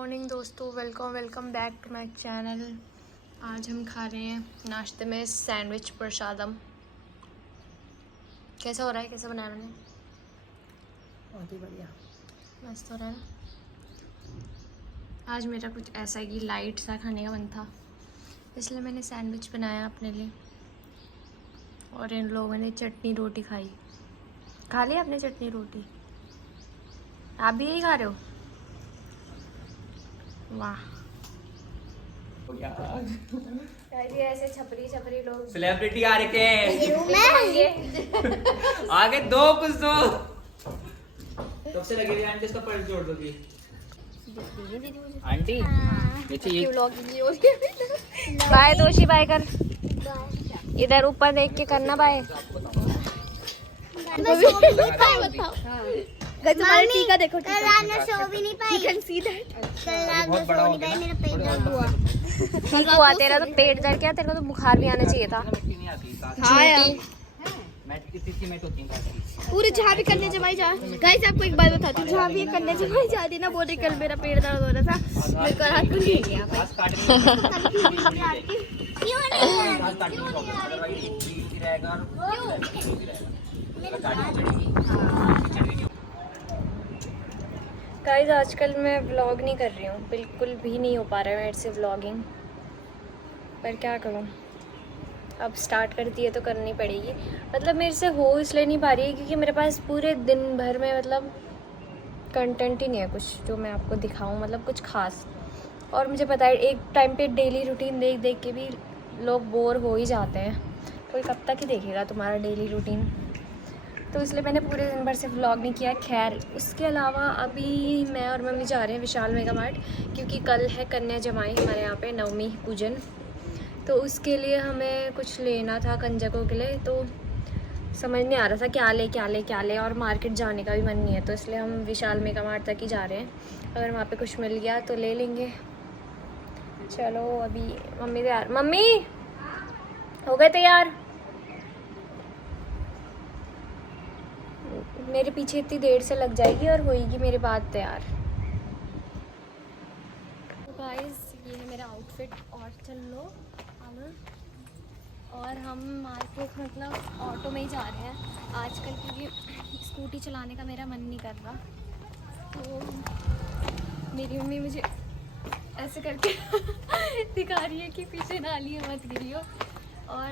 Morning दोस्तों, welcome back to my channel. आज हम खा रहे हैं नाश्ते में सैंडविच प्रसादम। कैसा हो रहा है, कैसा बनाया मैंने? बहुत ही बढ़िया, मस्त हो रहा है ना। आज मेरा कुछ ऐसा कि लाइट सा खाने का मन था, इसलिए मैंने सैंडविच बनाया अपने लिए। और इन लोगों ने चटनी रोटी खाई। खा लिया आपने चटनी रोटी? आप भी यही खा रहे हो? वाह यार, ये ऐसे छपरी लोग सेलिब्रिटी आ रखे हैं। आगे दो कुछ दो तब से लगे हुए आंटी, इसका पर्स जोड़ दो जी आंटी। ये बाय दोषी, बाय कर। इधर ऊपर देख के करना बाय। तुम्हारा टीका देखो, कल रात में सो भी नहीं पाई। कल रात में सो नहीं पाई, मेरा पेट दर्द हुआ। ठीक हुआ तेरा तो पेट दर्द, क्या तेरे को तो बुखार भी आना चाहिए था। हाँ यार, पूरे जहाँ भी कन्या जमाई जा। गाइस आपको एक बात बताती हूँ, जहाँ भी कन्या जमाई जाती ना, बोले कल मेरा पेट दर्द हो रहा था, मेरे को रात को नहीं गया। क्यों नहीं गाइस आजकल मैं व्लॉग नहीं कर रही हूँ, बिल्कुल भी नहीं हो पा रहा है मेरे से व्लॉगिंग, पर क्या करूँ, अब स्टार्ट कर दी है तो करनी पड़ेगी। मतलब मेरे से हो इसलिए नहीं पा रही है क्योंकि मेरे पास पूरे दिन भर में मतलब कंटेंट ही नहीं है कुछ जो मैं आपको दिखाऊं, मतलब कुछ खास। और मुझे पता है एक टाइम पे डेली रूटीन देख देख के भी लोग बोर हो ही जाते हैं। कोई कब तक ही देखेगा तुम्हारा डेली रूटीन, तो इसलिए मैंने पूरे दिन भर से व्लॉग नहीं किया। खैर उसके अलावा अभी मैं और मम्मी जा रहे हैं विशाल मेगा मार्ट, क्योंकि कल है कन्या जमाई हमारे यहाँ पे, नवमी पूजन। तो उसके लिए हमें कुछ लेना था कंजकों के लिए, तो समझ नहीं आ रहा था क्या ले, और मार्केट जाने का भी मन नहीं है, तो इसलिए हम विशाल मेगा मार्ट तक ही जा रहे हैं। अगर वहाँ पे कुछ मिल गया तो ले लेंगे। चलो अभी मम्मी तैयार, मम्मी हो गए तैयार? मेरे पीछे इतनी देर से लग जाएगी और होएगी मेरे बाद तैयार। तो गाइस ये है मेरा आउटफिट, और चल लो हम, और हम मार्केट मतलब ऑटो में ही जा रहे हैं आजकल, क्योंकि स्कूटी चलाने का मेरा मन नहीं कर रहा। तो मेरी मम्मी मुझे ऐसे करके दिखा रही है कि पीछे नाली है, मत गिरियो। और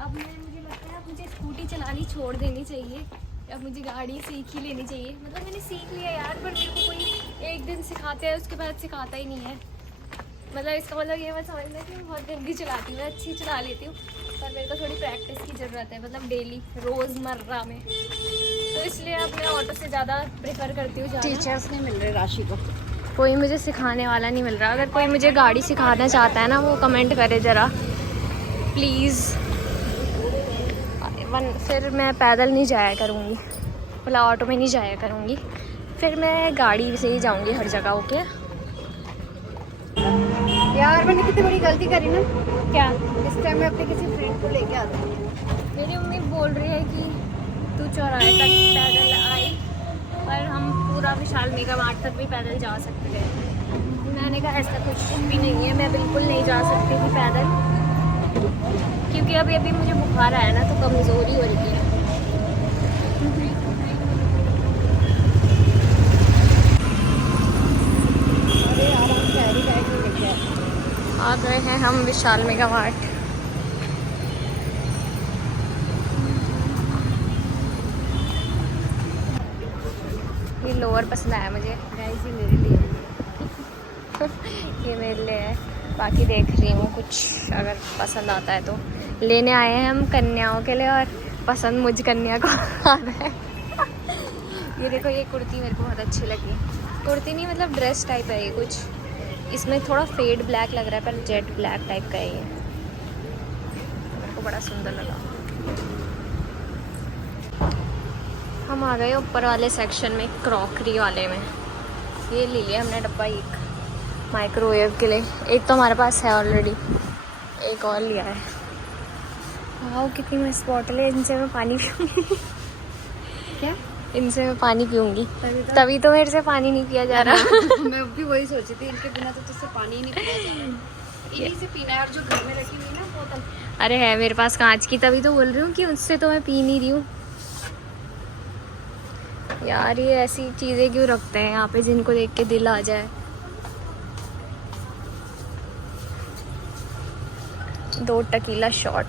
अब मुझे लगता है अब मुझे स्कूटी चलानी छोड़ देनी चाहिए, अब मुझे गाड़ी सीख ही लेनी चाहिए। मतलब मैंने सीख लिया यार, पर मेरे को कोई एक दिन सिखाते हैं उसके बाद सिखाता ही नहीं है। मतलब इसका मतलब ये मत समझना कि मैं बहुत गंदी चलाती हूँ, मैं अच्छी चला लेती हूँ, पर मेरे को थोड़ी प्रैक्टिस की ज़रूरत है, मतलब डेली रोज़मर्रा में। तो इसलिए अब मैं ऑटो से ज़्यादा प्रेफर करती हूँ। टीचर्स नहीं मिल रहे राशि को, कोई मुझे सिखाने वाला नहीं मिल रहा। अगर कोई मुझे गाड़ी सिखाना चाहता है ना, वो कमेंट करे ज़रा प्लीज़। फिर मैं पैदल नहीं जाया करूँगी, मतलब ऑटो में नहीं जाया करूँगी, फिर मैं गाड़ी से ही जाऊँगी हर जगह। ओके यार मैंने कितनी बड़ी गलती करी ना। क्या? इस टाइम मैं अपने किसी फ्रेंड को लेके आती हूँ। मेरी मम्मी बोल रही है कि तू चौराहे तक पैदल आई, पर हम पूरा विशाल मेगा मार्ट तक भी पैदल जा सकते हैं। मैंने कहा ऐसा कुछ भी नहीं है, मैं बिल्कुल नहीं जा सकती थी पैदल, क्योंकि अभी मुझे बुखार आया ना, तो कमज़ोरी हो रही है। आ गए हैं हम विशाल मेगा मार्ट। ये लोअर पसंद आया मुझे गाइस, ये मेरे लिए ये मेरे लिए है, बाकी देख रही हूँ कुछ अगर पसंद आता है तो। लेने आए हैं हम कन्याओं के लिए, और पसंद मुझ कन्या को आ रहा है। ये देखो, ये कुर्ती मेरे को बहुत अच्छी लगी। कुर्ती नहीं मतलब ड्रेस टाइप है ये कुछ, इसमें थोड़ा फेड ब्लैक लग रहा है, पर जेट ब्लैक टाइप का है ये, मेरे को बड़ा सुंदर लगा। हम आ गए ऊपर वाले सेक्शन में, क्रॉकरी वाले में। ये ले लिया हमने डब्बा एक माइक्रोवेव के लिए, एक तो हमारे पास है ऑलरेडी, एक और लिया है। वाह कितनी मस्त बॉटल है, इनसे मैं पानी पीऊँगी। क्या इनसे मैं पानी पीऊंगी, तभी तो मेरे से पानी नहीं पिया जा रहा। मैं भी वही सोची थी, इनके बिना तो तुझसे पानी ही नहीं पिया जाएगा। इन्हीं से पीना है, और जो घर में रखी हुई ना बोतल। अरे है मेरे पास कांच की, तभी तो बोल रही हूँ कि उससे तो मैं पी नहीं रही हूँ। यार ये ऐसी चीज़ें क्यों रखते हैं यहाँ पे जिनको देख के दिल आ जाए। 2 टकीला शॉट।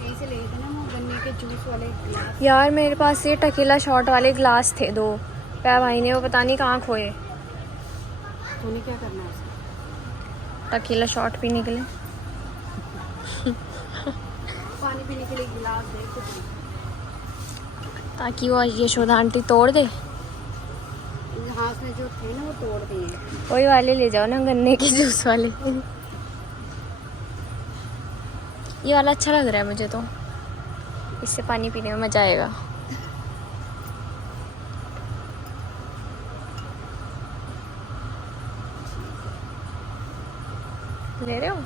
यहीं से ले थे ना वो गन्ने के जूस वाले गिलास। यार मेरे पास ये टकीला शॉट वाले ग्लास थे 2, क्या भाई ने वो पता नहीं कहाँ खोए। तूने क्या करना है उसे? टकीला शॉट पीने के लिए। पानी पीने के लिए गिलास दे कुछ नहीं। ताकि वो यशोदा आंटी तोड़ दे। हाथ में जो थे ना वो तोड़ दिए। वही वाले ले जाओ ना, गन्ने के जूस वाले। ये वाला अच्छा लग रहा है मुझे तो, इससे पानी पीने में मजा आएगा। ले रहे हो?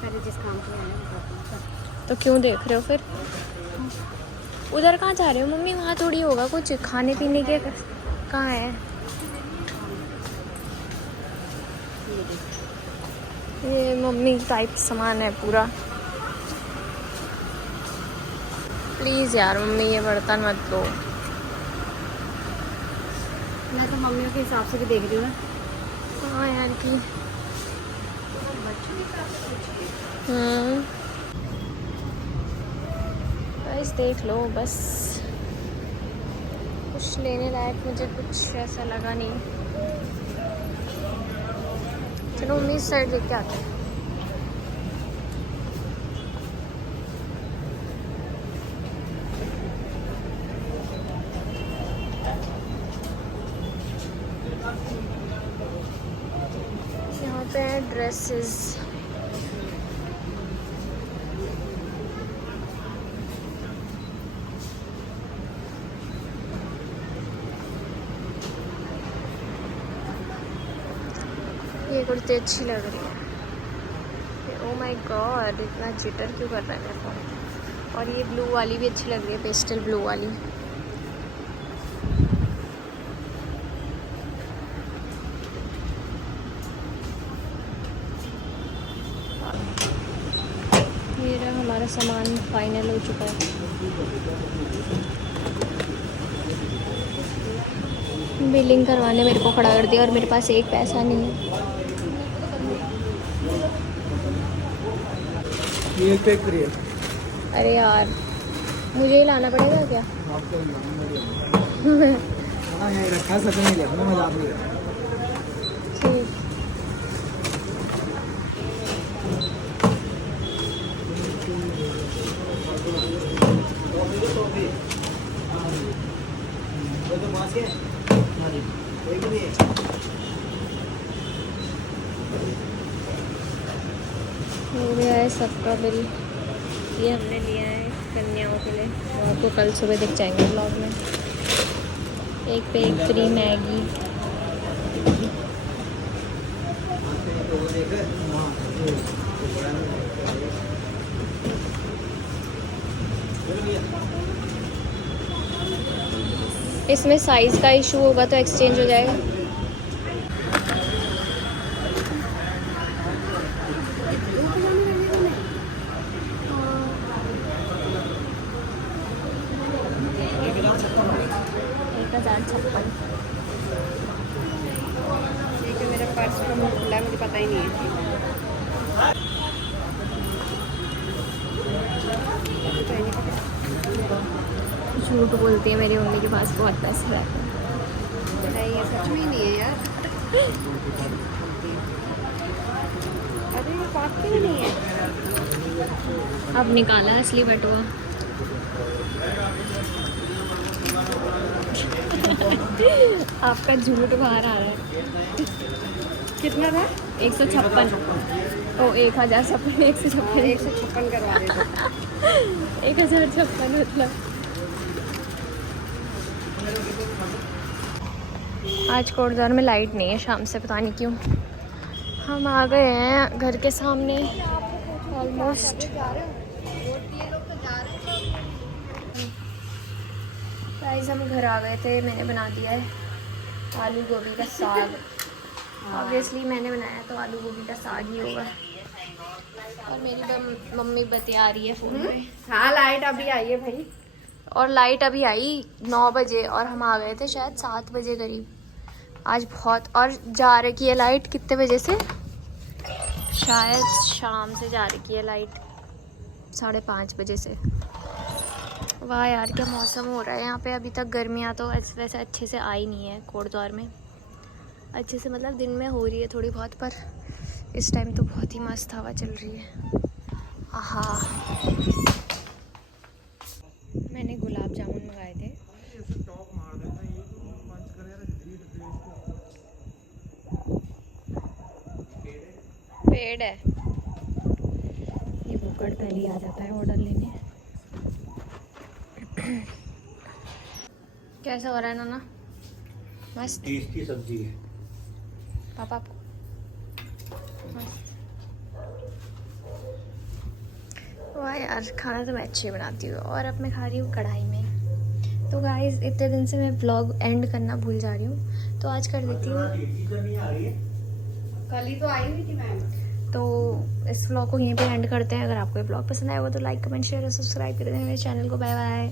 पहले जिस काम को आना है तो क्यों देख रहे हो फिर? उधर कहाँ जा रहे हो मम्मी? वहाँ थोड़ी होगा कुछ खाने पीने के, कहाँ है? ये मम्मी टाइप सामान है पूरा। प्लीज़ यार मम्मी ये बर्तन मत लो। मैं तो मम्मियों के हिसाब से भी देख रही हूँ ना। हाँ यार की बस देख लो बस। कुछ लेने लायक मुझे कुछ ऐसा लगा नहीं। चलो मम्मी इस साइड देख के आते हैं। यहाँ पे हैं ड्रेसेस। ये कुर्ती अच्छी लग रही है। ओ माय गॉड इतना जिटर क्यों कर रहा है मेरा फोन। और ये ब्लू वाली भी अच्छी लग रही है, पेस्टल ब्लू वाली। ये रहा हमारा सामान फाइनल हो चुका है। बिलिंग करवाने मेरे को खड़ा कर दिया और मेरे पास एक पैसा नहीं है। ये पैक करिए। अरे यार मुझे ही लाना पड़ेगा क्या? आपको हाँ यहाँ रखा सच नहीं लिया, मैं मजाक नहीं कर रहा। ठीक। हो गया है सबका बिल। ये हमने लिया है कन्याओं के लिए, वो आपको कल सुबह दिख जाएंगे ब्लॉग में। एक पे एक फ्री मैगी। इसमें साइज़ का इशू होगा तो एक्सचेंज हो जाएगा। ठीक है, मेरा पर्स खुला है, मुझे पता ही नहीं है। झूठ बोलती है मेरी मम्मी के पास बहुत पैसे रहते हैं। ये सच में ही नहीं है यार। अरे ये वाकई में नहीं है। अब निकाला असली बटुआ। आपका झूठ बाहर आ रहा है। कितना था? 156। ओ 1056, 156, 156 करवा देगा। 1056 मतलब। आज कोटद्वार में लाइट नहीं है शाम से, पता नहीं क्यों। हम आ गए हैं घर के सामने ऑलमोस्ट। गाइस हम घर आ गए थे, मैंने बना दिया है आलू गोभी का साग। ऑब्वियसली मैंने बनाया तो आलू गोभी का साग ही होगा। और मेरी मम्मी बतिया रही है फ़ोन पे। हाँ लाइट अभी आई है भाई। और लाइट अभी आई 9 बजे और हम आ गए थे शायद 7 बजे करीब। आज बहुत, और जा रही है लाइट कितने बजे से, शायद शाम से जा रही है लाइट 5:30 बजे से। वाह यार क्या मौसम हो रहा है यहाँ पे। अभी तक गर्मियाँ तो वैसे अच्छे से आई नहीं है कोटद्वार में, अच्छे से मतलब दिन में हो रही है थोड़ी बहुत, पर इस टाइम तो बहुत ही मस्त हवा चल रही है। आहा, मैंने गुलाब जामुन मंगाए थे। पेड़ है ये, बुकड़ पहले ही आ जाता है ऑर्डर लेने। कैसा हो रहा है नाना? मस्त टेस्टी सब्जी है पापा आपको? मस्त। वाह यार खाना तो मैं अच्छे बनाती हूँ। और अब मैं खा रही हूँ कढ़ाई में। तो गाइस इतने दिन से मैं व्लॉग एंड करना भूल जा रही हूँ, तो आज कर देती हूँ। कल ही तो आई हुई थी मैम। तो इस व्लॉग को यहीं पे एंड करते हैं। अगर आपको ये व्लॉग पसंद आया हो तो लाइक कमेंट शेयर और सब्सक्राइब कर दें मेरे चैनल को। Bye bye.